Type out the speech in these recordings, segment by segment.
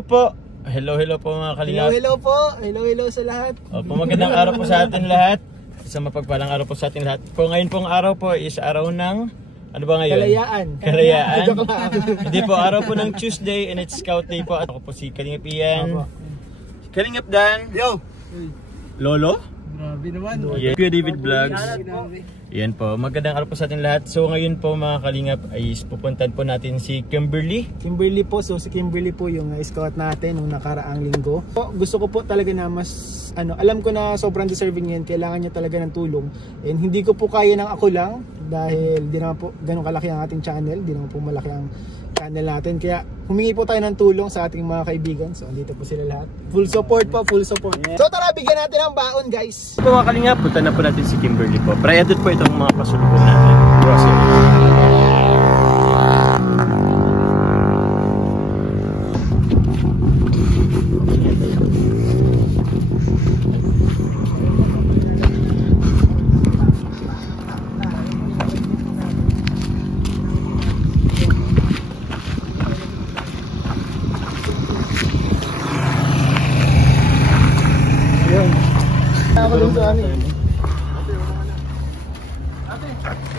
Hello po. Hello po mga kalingap. Hello po. Hello sa lahat. Opo, magandang araw po sa atin lahat. Isang mapagpalang araw po sa atin lahat. Po ngayon pong araw po is araw ng ano ba ngayon? Kalayaan. Hindi po, araw po ng Tuesday and it's Scout Day po. At ako po si Kalingap Ian. Kalingap Dan. Yo. Lolo. Grabe naman. Yeah. Kuya David Vlogs. Yan po, magandang araw po sa atin lahat. So ngayon po mga kalingap ay pupuntahan po natin si Kimberly. Kimberly po, so si Kimberly po yung scout natin nung nakaraang linggo. Gusto ko po talaga na mas, alam ko na sobrang deserving yan, kailangan niya talaga ng tulong. And hindi ko po kaya ng ako lang dahil di naman po ganun kalaki ang ating channel, di naman po malaki ang channel natin. Kaya humingi po tayo ng tulong sa ating mga kaibigan. So andito po sila lahat. Full support po, full support. Yeah. So tara, bigyan natin ng baon guys. So mga kalingap, punta na po natin si Kimberly po. Prior po itong mga pasulubong natin. Groceries.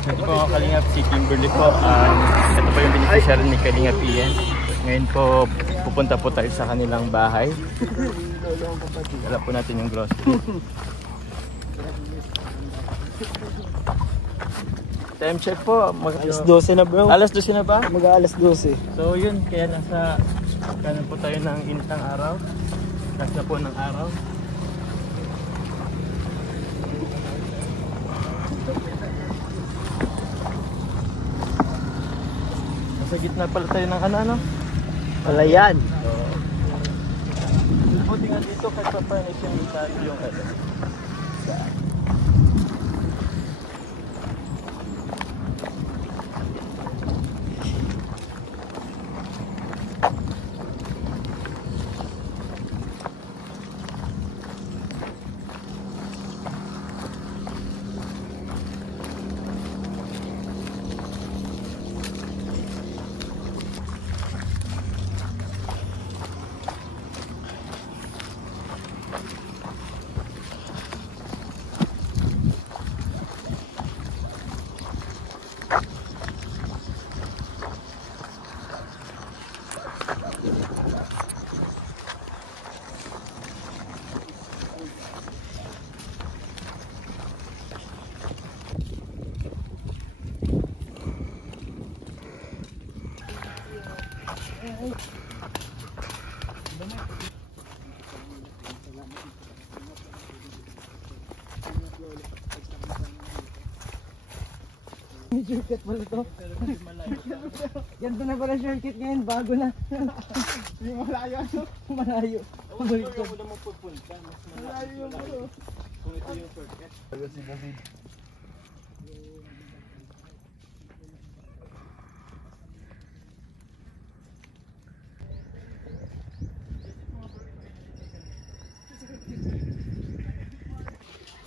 Ito po mga kalingap, si Kimberly po. Ito po yung beneficiary ni Kalingap Ian. Ngayon po pupunta po tayo sa kanilang bahay. Dala po natin yung grocery. Time check po. Alas 12 na bro. Alas 12 na ba? Mag-alas 12. So yun, kaya nasa kanan po tayo ng init ng araw. Nasa po ng araw. Sa gitna pala tayo ng ano? Palayan. Buti nga dito kahit pa paano siyang itayo yung ano. Shortcut pala to. Ganito na pala shortcut ngayon, bago na. Yung malayo ano? Malayo. Balik ko. Wala mo pupunta, mas malayo yung ano. Kung ito yung shortcut. Si David.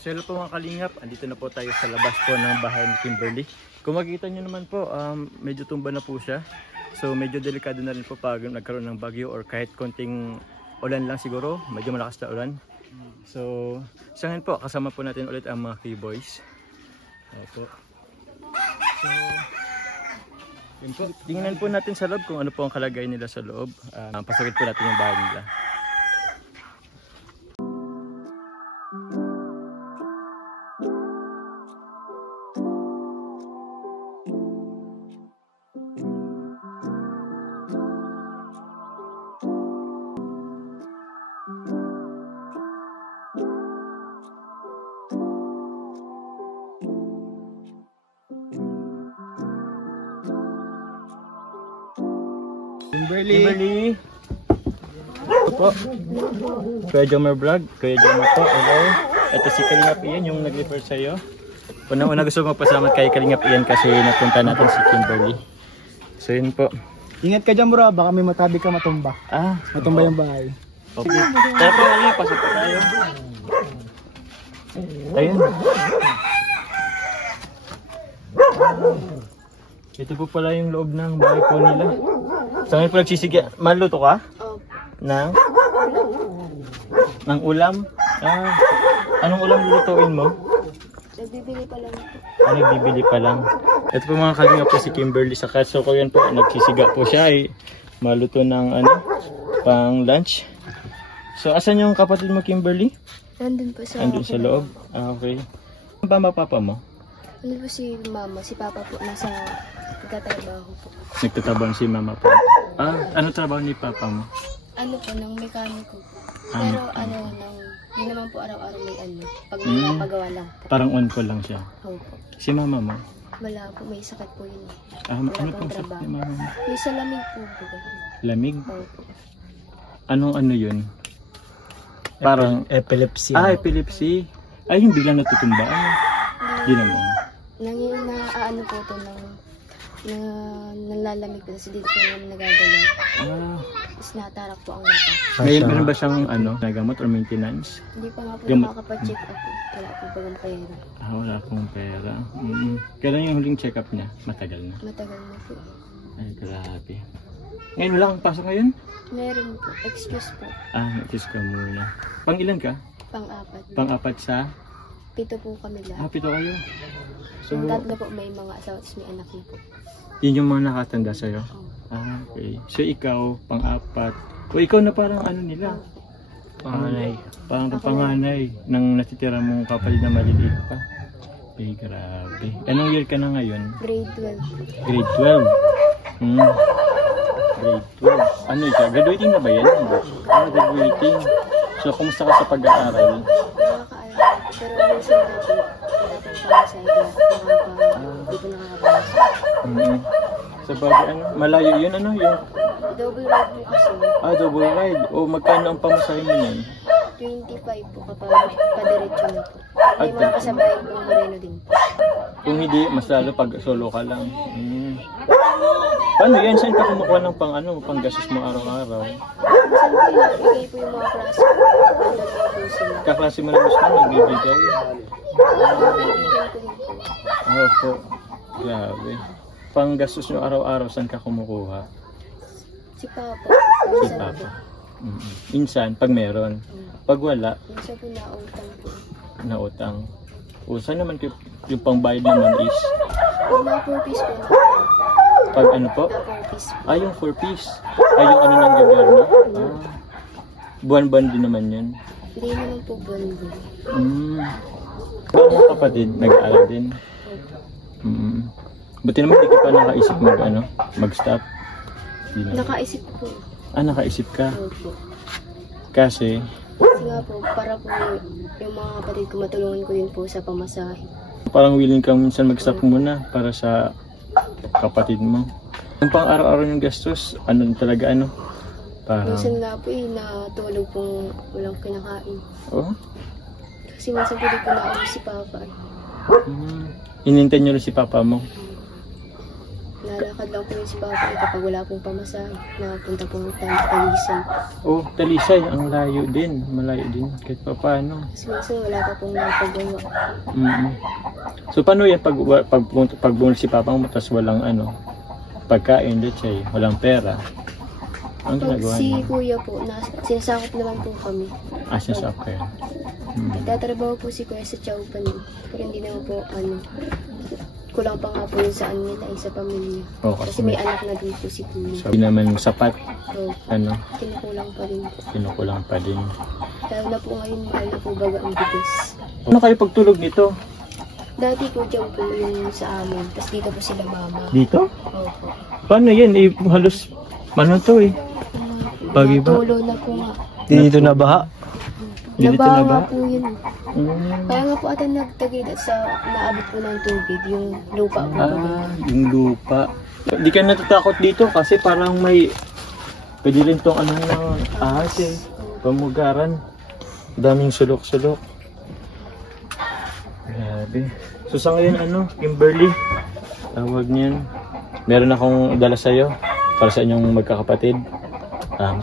So hello po mga kalingap, andito na po tayo sa labas po ng bahay ni Kimberly. Kung makikita nyo naman po, medyo tumba na po siya. So medyo delikado na rin po pag nagkaroon ng bagyo or kahit konting ulan lang siguro, medyo malakas na ulan. So sa ngayon po, kasama po natin ulit ang mga K-boys. Opo. So yun po, tingnan po natin sa loob kung ano po ang kalagayan nila sa loob. Pasakit po natin yung bahay nila. Kimberly. Ito po. Kuya Jomer Vlog. Kuya Jomer po. Hello. Ito si Kalingap Ian yung nag-refer sa iyo. Una gusto ko magpasalamat kay Kalingap Ian kasi napunta natin si Kimberly. So yun po. Ingat ka dyan bro, baka may matabi ka matumba. Matumba yung bahay. Okay. Tayo po kami, pasok po tayo. Ayun. Ito po pala yung loob ng bahay po nila. So ngayon po nagsisigya. Maluto ka? ng ulam? Anong ulam lulutuin mo? Nagbibili pa lang po. Nagbibili pa lang. Ito po mga kalinga po si Kimberly sa kaso ko yan po. Nagsisiga po siya ay maluto ng pang lunch. So asan yung kapatid mo Kimberly? Nandun po sa... Andun sa loob? Okay. Ano ba papa mo? Ano po si mama, si papa po, nasa nagtatrabaho po. Nagtatrabaho si mama po. Ano trabaho ni papa mo? Ano po, ng mekaniko po. Pero hindi naman po araw-araw may pag napagawa lang po. Parang on call lang siya. Opo. Si mama mo? Wala po, may sakit po yun. Ano pong sakit ni mama mo? Yung sa lamig po. Lamig? Opo. Anong yun? Parang epilepsy. Epilepsy. Ay, yung biglang natutumba. Hindi naman. Naaano po ito nalalamig po kasi dito po namin nagagalaw. Tapos natarak po ang mata. Ngayon, meron ba siyang nagamot or maintenance? Hindi pa nga po Gamot. makakapag-check up po. Wala po bagang pera. Wala akong pera. Kailan yung huling check up niya? Matagal na. Matagal na po. Ay, grabe. Ngayon, wala kang pasok ngayon? Meron po. Excuse po. Excuse ka muna. Pang ilan ka? Pang-apat. Pang-apat sa? 7 po kami lahat. 7 kayo. So, Yung 3 po may mga asawa at may anak na po. Yun yung mga nakatanda sa'yo? Okay. So, ikaw, pang-apat. O, ikaw na parang nila? Panganay. Parang panganay ng natitira mong kapatid na maliliit pa. Ay, grabe. Anong year ka na ngayon? Grade 12. Grade 12. Grade 12. Ano siya? Graduating na ba yan? Graduating. So, kumusta ka sa pag-aaral? Nakakaalam. Pero minsan na po, wala pong pamasa. Hindi ko nakakapamasa. Sa bagay, malayo yun, yung... Double ride po kasi. Double ride. O, magkano ang pamasahin mo yan? 25 po kapag padiretso na po. May mga kasabayan po Moreno din po. Kung hindi, mas lalo pag solo ka lang. Paano yan? Saan ka kumukuha ng pang gastos mo araw-araw? Minsan po nagbibigay po yung mga klase po. Padala po sila. Kaklase mo na gusto mo, nagbibigay? Kaibigan ko din po. Opo. Grabe. Pang gastos nyo araw-araw, saan ka kumukuha? Si Papa. Si Papa. Minsan, pag meron. Pag wala, Minsan po nautang po. nautang. O, saan naman yung pangbayad naman is? Pag na-4-piece po na. Pag ano po? Na-4-piece po. Yung 4-piece. Yung ng gobyerno? Buwan-buwan din naman yun. Hindi naman po buwan-buwan. Mga kapatid, nag-aaral din. Buti naman di ka pa nakaisip mag-stop. Nakaisip po. Nakaisip ka. Opo. Kasi Nga po, para po yung mga kapatid ko matulungan ko din po sa pamasahe. parang willing kang minsan mag-stop muna para sa kapatid mo. Yung pang araw-araw yung gastos, talaga parang... Minsan nga po natulog pong walang kinakain. Kasi minsan po di po naawin si Papa. Inintay nyo rin si Papa mo? Nalakad lang po yun si Papa kapag wala pong pamasahe. Napunta pong Talisay. Talisay, ang layo din. Malayo din kahit pa paano. Kasi minsan wala pa pong napagawa. So paano yan pag bumalik si Papa mo tapos walang pagkain, let's say, walang pera? Ang Pag ginagawa si niyo? Kuya po, sinasakop naman po kami. Sinasakop kayo. Nagtatrabaho po si Kuya sa Chowpan. Pero hindi naman po kulang pa nga po yun sa nila, sa pamilya. Kasi may anak na din po si Kuya. So, hindi naman sapat. Kinukulang pa rin po. Kinukulang pa din. Lalo na po ngayon, mahal na po baga ang bigas. Ano kayo pagtulog nito? Dati po dyan po yung sa amin. Tapos dito po sila mama. Dito? Opo. Paano yan? Halos, Pag-iba? Natulo na po nga. Dito na baha? Nabaha nga po yun. Kaya nga po ata nagtagid at naabot po ng tubig, yung lupa po. Yung lupa. Di ka natatakot dito kasi parang pwede rin tong ng ahas pamugaran. Daming sulok-sulok. Grabe. So sa ngayon Kimberly, tawag niyan. Meron akong dala sa'yo para sa inyong magkakapatid.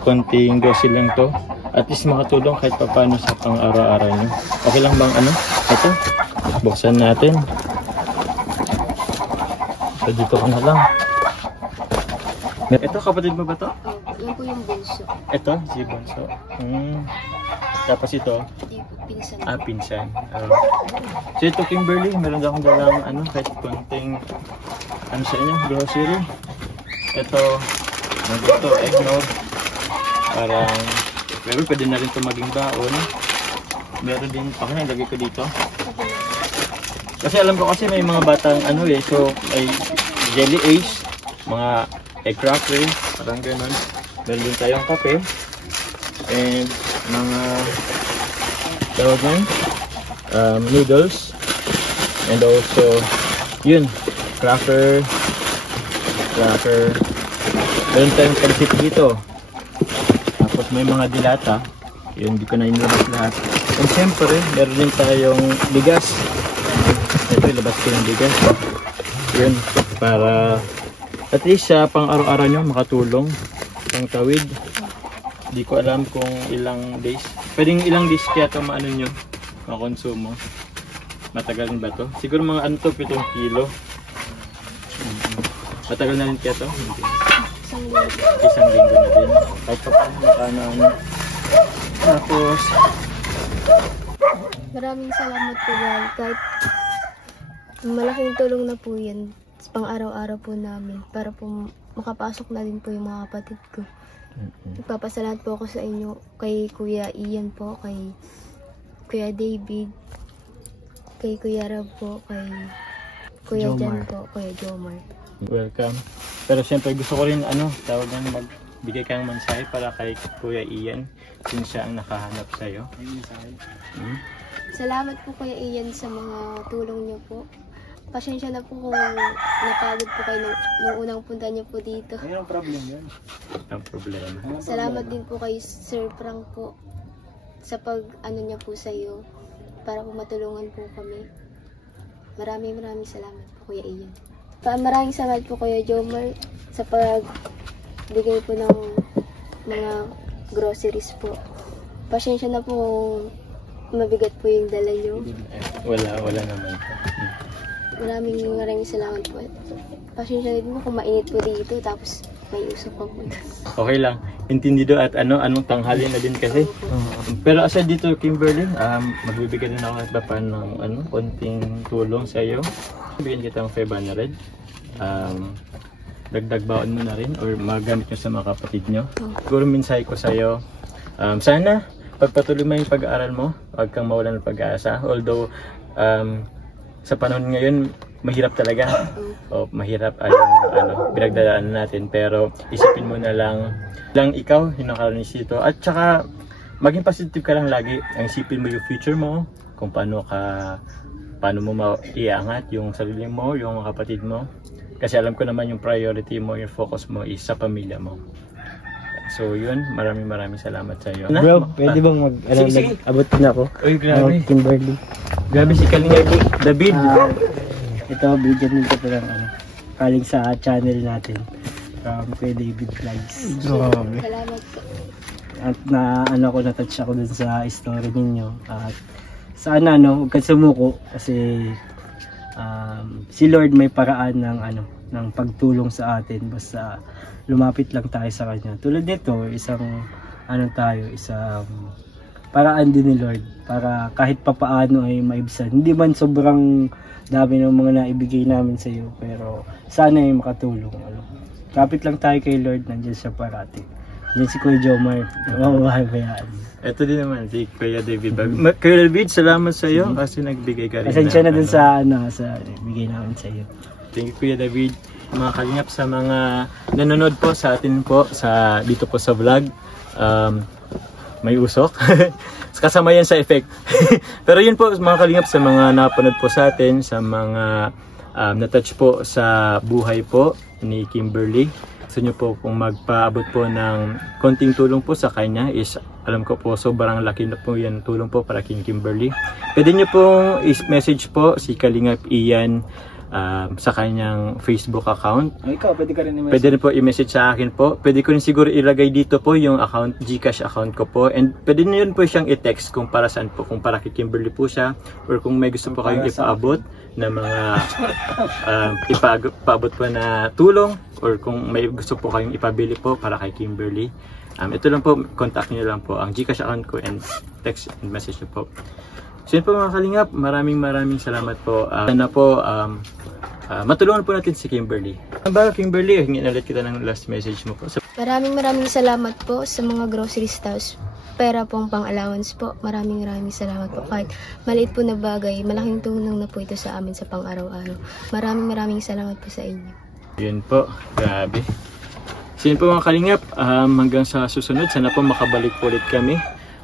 Konting grocery lang to. At least makatulong kahit paano sa pang-araw-araw nyo. Okay lang bang ito? Buksan natin. So dito ka na lang. Ito, kapatid mo ba to? Yan po yung bunso. Ito, si Bonso. Tapos ito, Pinsan. pinsan. So ito, Kimberly, meron akong dalang kahit konting sa inyo, grocery. Ito, nandito, eggnog. Parang, pero pwede na rin ito maging baon. Meron din, lagay ko dito. Kasi alam ko kasi may mga batang so may jelly ace, mga egg crackers, parang ganun. Meron din tayong kape. And mga noodles. And also, yun, cracker. Meron tayong pansit dito. Tapos may mga dilata. Yun, hindi ko na inilabas lahat. And syempre, meron din tayong bigas. Ito, ilabas ko yung bigas. Yun, para at least sa pang-araw-araw nyo makatulong. Pang tawid. Hindi ko alam kung ilang days. Pwedeng ilang days kaya ito nyo, makonsumo. Matagal ba to? Siguro mga 7 kilo. Matagal na rin kaya to? Isang linggo na din. Kahit pa paano Tapos Maraming salamat po dahil kahit malaking tulong na po yan pang araw-araw po namin para po makapasok na din po yung mga kapatid ko. Nagpapasalamat po ako sa inyo, kay Kuya Ian po, kay Kuya David, kay Kuya Rab po, kay Kuya Jan po, Kuya Jomar. Welcome. Pero siyempre gusto ko rin tawag na magbigay kang mensahe para kay Kuya Ian kung siya ang nakahanap sa'yo. Salamat po Kuya Ian sa mga tulong niyo po. Pasensya na po kung napagod po kayo nung unang punta niyo po dito. Mayroong problem yun. Ang problema. Salamat din po kay Sir Frank po sa niya po sa iyo para po matulungan po kami. Maraming salamat po Kuya Ian. Maraming salamat po Kuya Jomar sa pagbigay po ng mga groceries po. Pasensya na po kung mabigat po yung dala niyo. Wala naman. Maraming salamat po. Pasensya din po kung mainit po dito tapos may usok pa po. Okay lang. Intindido at anong tanghali na din kasi. Pero aside dito, Kimberly, magbibigay din ako at bapa ng konting tulong sa iyo. Bigyan kita ng 500. Dagdag baon mo na rin or magamit nyo sa mga kapatid nyo. Siguro mensahe ko sa iyo, sana pagpatuloy mo yung pag-aaral mo, huwag kang mawalan ng pag-asa. Although sa panahon ngayon mahirap talaga. Mahirap pinagdadaanan natin, pero isipin mo na lang ikaw yung nakaranas dito. At saka maging positive ka lang lagi. Ang isipin mo yung future mo, kung paano mo iangat yung sarili mo, yung mga kapatid mo. Kasi alam ko naman yung priority mo, yung focus mo is sa pamilya mo. So yun, maraming salamat sa iyo. Bro, pwede bang abot na ako? Uy, grabe. Kimberly. Grabe si Kalinga David. Ito, bigyan nito lang kaling sa channel natin. Kuya David Vlogs. Grabe. Salamat po. At na-touch ako dun sa story ninyo. At sana huwag kang sumuko kasi si Lord may paraan ng pagtulong sa atin, basta lumapit lang tayo sa kanya. Tulad nito, isang paraan din ni Lord para kahit papaano ay maibsan. Hindi man sobrang dami ng mga naibigay namin sa iyo, pero sana ay makatulong. Kapit lang tayo kay Lord, nandiyan siya parati. Diyan si Kuya Jomar, mamahabayaan. Ito din naman si Kuya David. Kuya David, salamat sa iyo kasi nagbigay ka rin. Pasensya na dun sa bigay namin sa iyo. Thank you Kuya David. Mga kalingap, sa mga nanonood po sa atin po dito po sa vlog, may usok. Kasama yan sa effect. Pero yun po mga kalingap, sa mga napanood po sa atin, sa mga na-touch po sa buhay po ni Kimberly. Gusto nyo po kung magpaabot po ng konting tulong po sa kanya, is alam ko po sobrang laki na po yan tulong po para kay Kimberly. Pwede nyo po is-message po si Kalingap Ian sa kanyang Facebook account. Ikaw, pwede ka rin i-message. Pwede rin po i-message sa akin po. Pwede ko rin siguro ilagay dito po yung account, GCash account ko po. And pwede nyo po siyang i-text kung para saan po. Kung para kay Kimberly po siya. Or kung may gusto po kayong ipaabot na mga ipaabot po na tulong. Or kung may gusto po kayong ipabili po para kay Kimberly. Ito lang po, contact nyo lang po ang GCash account ko and text and message nyo po. So yun po mga kalingap, maraming salamat po. Sana po matulungan po natin si Kimberly. Bago Kimberly, hingin ulit kita ng last message mo po. Maraming salamat po sa mga grocery stores. Pera pong pang-allowance po. Maraming salamat po. Kahit maliit po na bagay, malaking tulong na po ito sa amin sa pang-araw-araw. Maraming salamat po sa inyo. Yun po, grabe. So yun po mga kalingap, hanggang sa susunod, sana po makabalik po ulit kami.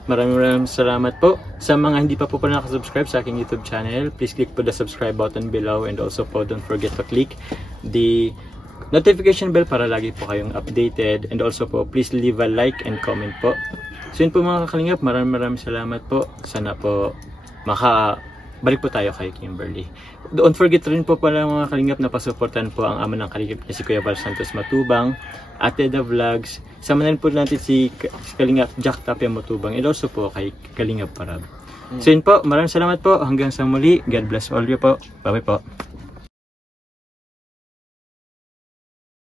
Maraming salamat po. Sa mga hindi pa po nakasubscribe sa aking YouTube channel, please click po the subscribe button below and also po don't forget to click the notification bell para lagi po kayong updated, and also po please leave a like and comment po. So yun po mga kalingap, maraming salamat po. Sana po makabalik po tayo kay Kimberly. Don't forget rin po pala mga kalingap na pasuportan po ang ama ng kalingap na si Kuya Val Santos Matubang, Ate The Vlogs. Samahan po natin si Kalingap Jack Tapia Matubang and also po kay Kalingap Parab. So yun po, maraming salamat po. Hanggang sa muli. God bless all you po. Bye-bye po.